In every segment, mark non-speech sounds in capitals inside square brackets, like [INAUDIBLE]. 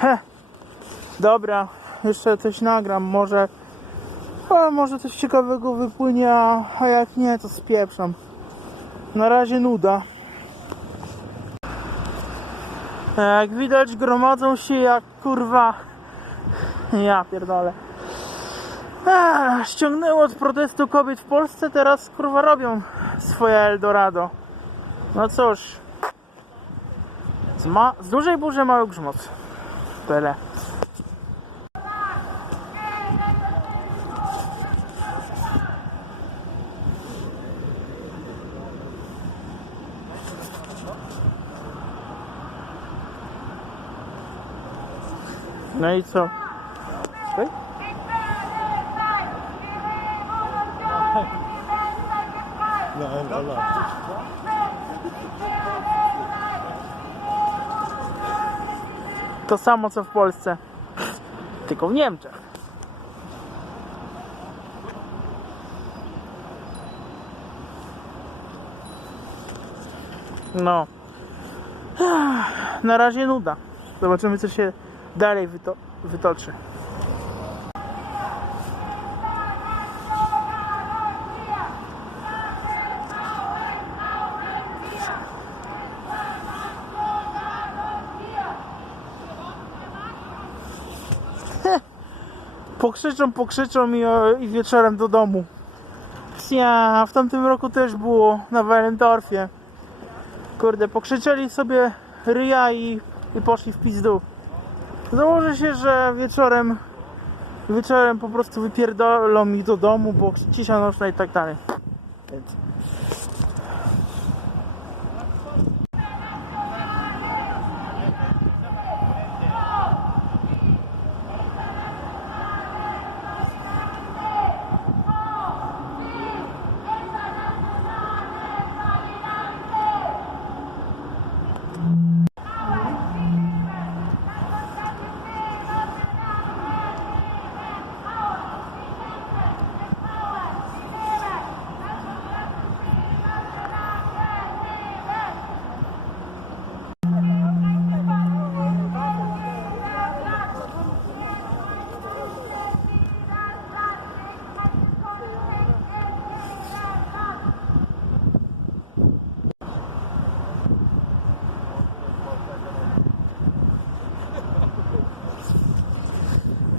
He. Dobra, jeszcze coś nagram, może a może coś ciekawego wypłynie, a, jak nie, to spieprzam. Na razie nuda. Jak widać gromadzą się jak kurwa Ja pierdolę Ech, Ściągnęło od protestu kobiet w Polsce Teraz kurwa robią swoje Eldorado No cóż Z, ma- z dużej burzy mały grzmot Tyle No i co? Czekaj. Nein, Allah. To samo co w Polsce. Tylko w Niemczech. No. [SIGHS] Na razie nuda. Zobaczymy co się dalej wyto wytoczy. Pokrzyczą, pokrzyczą i, i wieczorem do domu. Ja, w tamtym roku też było na Wellendorfie. Kurde, pokrzyczeli sobie ryja i, i poszli w pizdu. Założę się, że wieczorem wieczorem po prostu wypierdolą mi do domu, bo cisza nocna i tak dalej. Więc...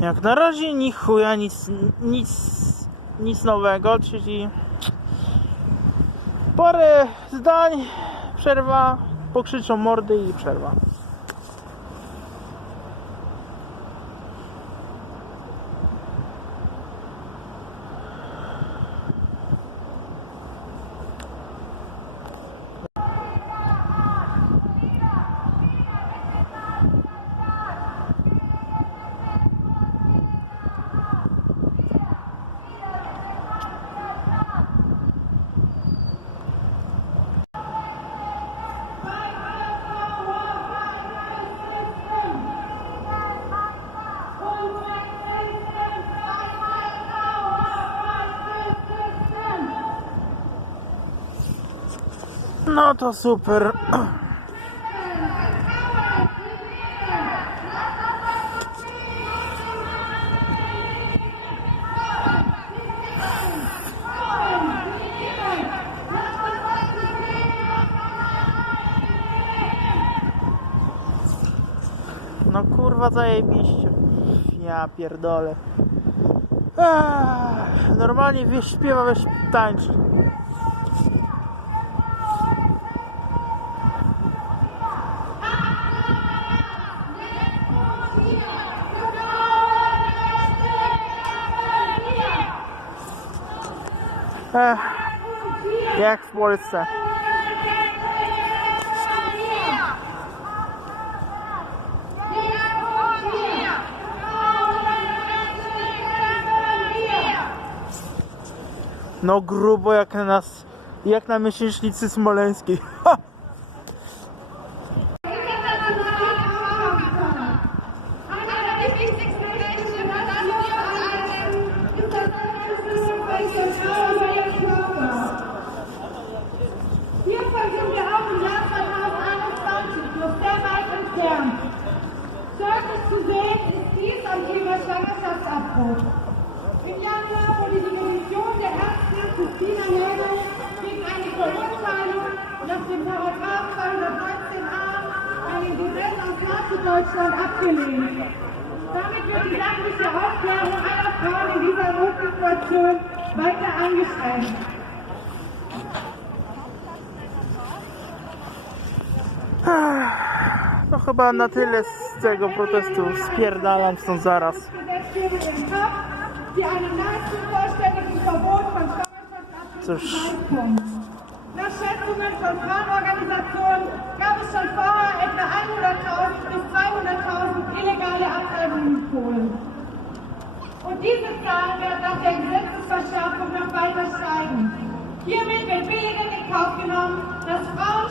Jak na razie ni chuja, nic, nic, nic nowego, czyli parę zdań, przerwa, pokrzyczą mordy i przerwa. No to super. No kurwa zajebiście. Ja pierdolę. Ech, normalnie wiesz śpiewa, wiesz tańczy. Jak w Polsce. No grubo jak na nas, jak na miesięcznicy smoleńskiej. [LAUGHS] Schwangerschaftsabbruch. Im Januar wurde die Kommission der Ärztin Christina Jäger gegen eine Verurteilung nach dem Paragraph 219a einem Gesetz aus Nazi-Deutschland abgelehnt. Damit wird die sachliche Aufklärung aller Frauen in dieser Notsituation weiter eingeschränkt. To chyba na tyle z tego protestu. Spierdalam stąd zaraz. Cóż. Schätzungen von Frauenorganisationen gab es schon vorher etwa 100.000 bis 200.000 illegale Abtreibungen in Polen. Und diese Zahlen werden nach der Gesetzesverschärfung noch weiter steigen. Hiermit wird billigend in Kauf genommen, dass Frauen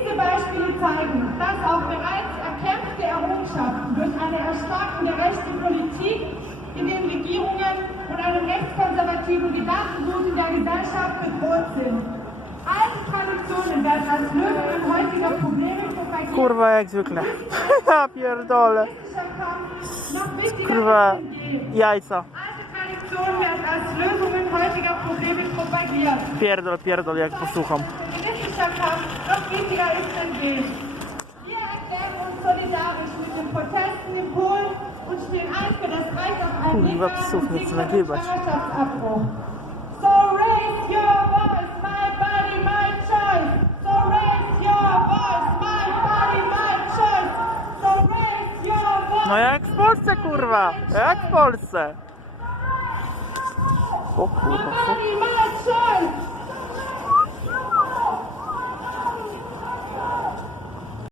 Diese Beispiele zeigen, dass auch bereits erkämpfte Errungenschaften durch eine Erstarkung der rechten Politik in den Regierungen und einem rechtskonservativen Gedankengut in der Gesellschaft bedroht sind. Alte [LAUGHS] Traditionen werden als Lösungen heutiger Probleme propagiert. Kurwa jak zwykle. Ja pierdolę. Kurwa jajca. Alte Traditionen werden als Lösungen heutiger Probleme propagiert. Pierdol, pierdol jak posłucham. Haben, noch wichtiger ist denn je. Wir erklären uns solidarisch mit den Protesten in Polen und stehen ein für das Recht auf einen. Schwangerschaftsabbruch. So raise your voice, my body, my choice. So raise your voice, my body, my choice. So raise your voice. No jak w Polsce kurwa. Jak w Polsce. O My kurwa. body, my choice.